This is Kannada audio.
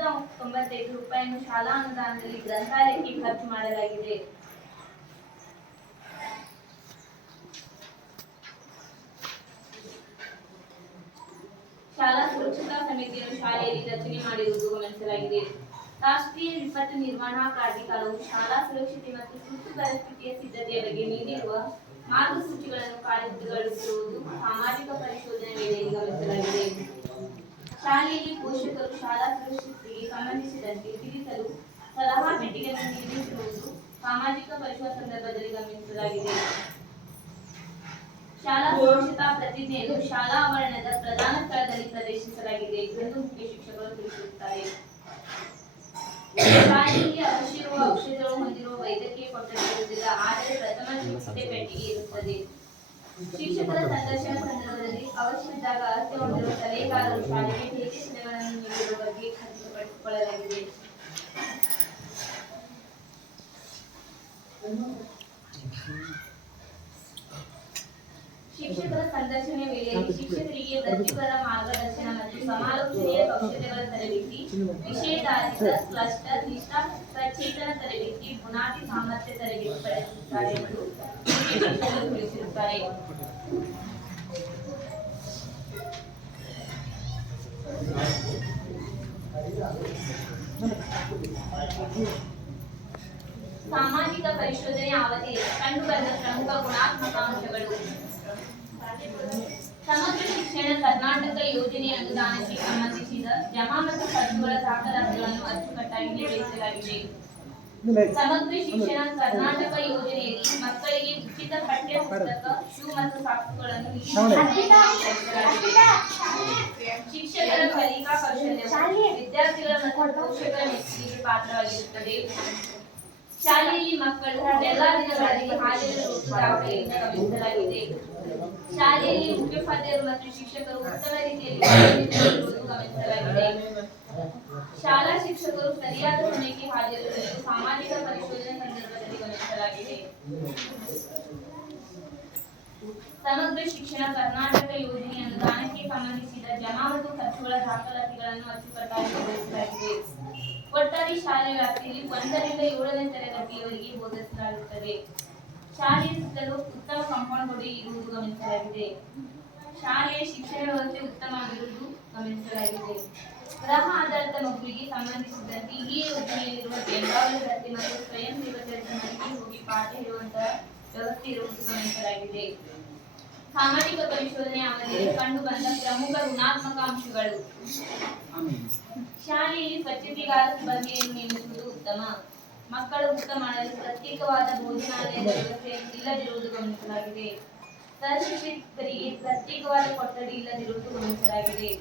ಸಾವಿರದ ತೊಂಬತ್ತೈದು ರೂಪಾಯಿಯನ್ನು ಶಾಲಾ ಅನುದಾನದಲ್ಲಿ ಗ್ರಂಥಾಲಯಕ್ಕೆ ಖರ್ಚು ಮಾಡಲಾಗಿದೆ. ಶಾಲಾ ಸುರಕ್ಷತಾ ಸಮಿತಿಯನ್ನು ಶಾಲೆಯಲ್ಲಿ ರಚನೆ ಮಾಡಿರುವುದು ಗಮನಿಸಲಾಗಿದೆ. ರಾಷ್ಟ್ರೀಯ ವಿಪತ್ತು ನಿರ್ವಹಣಾ ಪ್ರಾಧಿಕಾರವು ಶಾಲಾ ಸುರಕ್ಷತೆ ಮತ್ತು ತುರ್ತು ಪರಿಸ್ಥಿತಿಯ ಸಿದ್ಧತೆಯ ಬಗ್ಗೆ ನೀಡಿರುವ ಮಾರ್ಗಸೂಚಿಗಳನ್ನು ಕಾರ್ಯಗತಗೊಳಿಸಿರುವುದು ಸಾಮಾಜಿಕ ಶಾಲೆಯಲ್ಲಿ ಪೋಷಕರು ಶಾಲಾ ಸುರಕ್ಷತೆಗೆ ಸಂಬಂಧಿಸಿದಂತೆ ತಿಳಿಸಲು ಸಲಹಾ ಪೆಟ್ಟಿಗೆಯನ್ನು ನಿರ್ಮಿಸಿರುವುದು ಸಾಮಾಜಿಕ ಪರಿಸರ ಸಂದರ್ಭದಲ್ಲಿ ಗಮನಿಸಲಾಗಿದೆ. ಶಾಲಾ ಸುರಕ್ಷತಾ ಪ್ರತಿಜ್ಞೆಯನ್ನು ಶಾಲಾ ಆವರಣದ ಪ್ರಧಾನ ಸ್ಥಳದಲ್ಲಿ ಪ್ರದರ್ಶಿಸಲಾಗಿದೆ ಎಂದು ಮುಖ್ಯ ಶಿಕ್ಷಕರು ತಿಳಿಸುತ್ತಾರೆ ಶಾಲೆಯಲ್ಲಿ ಅವಶ್ಯವಿರುವ ಔಷಧಗಳು ಹೊಂದಿರುವ ವೈದ್ಯಕೀಯ ಕೊಠಡಿ ಇರುವುದಿಲ್ಲ ಆದರೆ ಪ್ರಥಮ ಚಿಕಿತ್ಸೆ ಪೆಟ್ಟಿಗೆ ಇರುತ್ತದೆ. ಶಿಕ್ಷಕರ ಸಂದರ್ಶನ ಸಂದರ್ಭದಲ್ಲಿ ಅವಶ್ಯವಿದ್ದಾಗ ಹೊಂದಿರುವ ಸಲಹೆಗಾರರು ಶಾಲೆಗೆ ಹೇಗೆ ಸಲಹೆಗಳನ್ನು ನೀಡಿರುವ ಬಗ್ಗೆ ಖಚಿತಪಡಿಸಿಕೊಳ್ಳಲಾಗಿದೆ. ಶಿಕ್ಷಕರ ಸಂದರ್ಶನ ವೇಳೆಯಲ್ಲಿ ಶಿಕ್ಷಕರಿಗೆ ವೃತ್ತಿಪರ ಮಾರ್ಗದರ್ಶನ ಮತ್ತು ಸಮಾಲೋಚನೆಯ ಕೌಶಲ್ಯಗಳ ತರಬೇತಿ ವಿಷಯಧಾರಿತ ಕ್ಲಸ್ಟರ್, ನಿಷ್ಠಾ ಚೇತನ ತರಬೇತಿ ಬುನಾದಿ ಸಾಮರ್ಥ್ಯ ತರಬೇತಿ ಪಡೆದಿರುತ್ತಾರೆ ಎಂದು ಶಿಕ್ಷಕರು ತಿಳಿಸಿರುತ್ತಾರೆ ಸಾಮಾಜಿಕ ಪರಿಶೋಧನೆ ಅವಧಿಯಲ್ಲಿ ಕಂಡುಬಂದ ಪ್ರಮುಖ ಗುಣಾತ್ಮಕ ಅಂಶಗಳು ಸಮಗ್ರ ಶಿಕ್ಷಣ ಕರ್ನಾಟಕ ಯೋಜನೆ ಅನುದಾನಕ್ಕೆ ಸಂಬಂಧಿಸಿದ ಜಮಾ ಮತ್ತು ಖರ್ಚುಗಳ ದಾಖಲಾತಿಗಳನ್ನು ಅಚ್ಚುಕಟ್ಟಾಗಿ ನಿರ್ವಹಿಸಲಾಗಿದೆ ಸಮಗ್ರ ಶಿಕ್ಷಣ ಕರ್ನಾಟಕ ಯೋಜನೆಯಲ್ಲಿ ಮಕ್ಕಳಿಗೆ ಉಚಿತ ಪಠ್ಯ ಪುಸ್ತಕ ಶೂ ಮತ್ತು ಸಾಕ್ಸ್ಗಳನ್ನು. ಶಿಕ್ಷಕರ ಕಲಿಕಾ ಕೌಶಲ್ಯ ವಿದ್ಯಾರ್ಥಿಗಳ ಮತ್ತು ಪೋಷಕರ ಮೆಚ್ಚುಗೆಗೆ ಪಾತ್ರವಾಗಿರುತ್ತದೆ. ಶಾಲೆಯಲ್ಲಿ ಮಕ್ಕಳು ಎಲ್ಲಾ ದಿನಗಳಲ್ಲಿ ಹಾಜರಿರುವುದು ದಾಖಲೆಯಿಂದ ಗಮನಿಸಲಾಗಿದೆ ಶಾಲೆಯಲ್ಲಿ ಮುಖ್ಯೋಪಾಧ್ಯಾಯರು ಮತ್ತು ಶಿಕ್ಷಕರು ಉತ್ತಮ ರೀತಿಯಲ್ಲಿ ಕಾರ್ಯನಿರ್ವಹಿಸಿರುವುದು ಗಮನಿಸಲಾಗಿದೆ ಶಾಲಾ ಶಿಕ್ಷಕರು ಸರಿಯಾದ ಸಮಯಕ್ಕೆ ಹಾಜರಿರುವುದು ಸಂದರ್ಭದಲ್ಲಿ ಗಮನಿಸಲಾಗಿದೆ. ಸಮಗ್ರ ಶಿಕ್ಷಣ ಕರ್ನಾಟಕ ಯೋಜನೆ ಅನುದಾನಕ್ಕೆ ಸಂಬಂಧಿಸಿದ ಜಮಾ ಮತ್ತು ಖರ್ಚುಗಳ ದಾಖಲಾತಿಗಳನ್ನು ಅಚ್ಚುಕಟ್ಟಾಗಿ ಒಟ್ಟಾರೆ ಶಾಲೆ ವ್ಯಾಪ್ತಿಯಲ್ಲಿ ಒಂದರಿಂದ ಏಳನೇ ತರಗತಿಯವರಿಗೆ ಬೋಧಿಸಲಾಗುತ್ತದೆ. ಶಾಲೆಯ ಸುತ್ತಲೂ ಉತ್ತಮ ಕಾಂಪೌಂಡ್ ಗೋಡೆ ಇರುವುದು ಗಮನಿಸಲಾಗಿದೆ. ಶಾಲೆಯ ಶಿಕ್ಷಣ ವ್ಯವಸ್ಥೆ ಉತ್ತಮವಾಗಿರುವುದು ಗಮನಿಸಲಾಗಿದೆ. ಗೃಹ ಆಧಾರಿತ ಮಗುವಿಗೆ ಸಂಬಂಧಿಸಿದಂತೆ ಈ ಯೋಜನೆಯಲ್ಲಿರುವ ಭರ್ತಿ ಮತ್ತು ಸ್ವಯಂ ಸೇವಕರಿಗೆ ಹೋಗಿ ಪಾಠ ಹೇಳುವಂತಹ ವ್ಯವಸ್ಥೆ ಇರುವುದು ಗಮನಿಸಲಾಗಿದೆ. ಸಾಮಾಜಿಕ ಪರಿಶೋಧನೆ ಅವಧಿಯಲ್ಲಿ ಕಂಡು ಬಂದ ಪ್ರಮುಖ ಋಣಾತ್ಮಕ ಅಂಶಗಳು ಶಾಲೆಯಲ್ಲಿ ಸ್ವಚ್ಛತೆಗಾರ ಸಿಬ್ಬಂದಿಯನ್ನು ನೇಮಿಸುವುದು ಉತ್ತಮ. ಮಕ್ಕಳು ಊಟ ಮಾಡಲು ಪ್ರತ್ಯೇಕವಾದ ಭೋಜನಾಲಯದ ವ್ಯವಸ್ಥೆ ಇಲ್ಲದಿರುವುದು ಗಮನಿಸಲಾಗಿದೆ. ಸಹಶಿಕ್ಷಕರಿಗೆ ಪ್ರತ್ಯೇಕವಾದ ಕೊಠಡಿ ಇಲ್ಲದಿರುವುದು ಗಮನಿಸಲಾಗಿದೆ.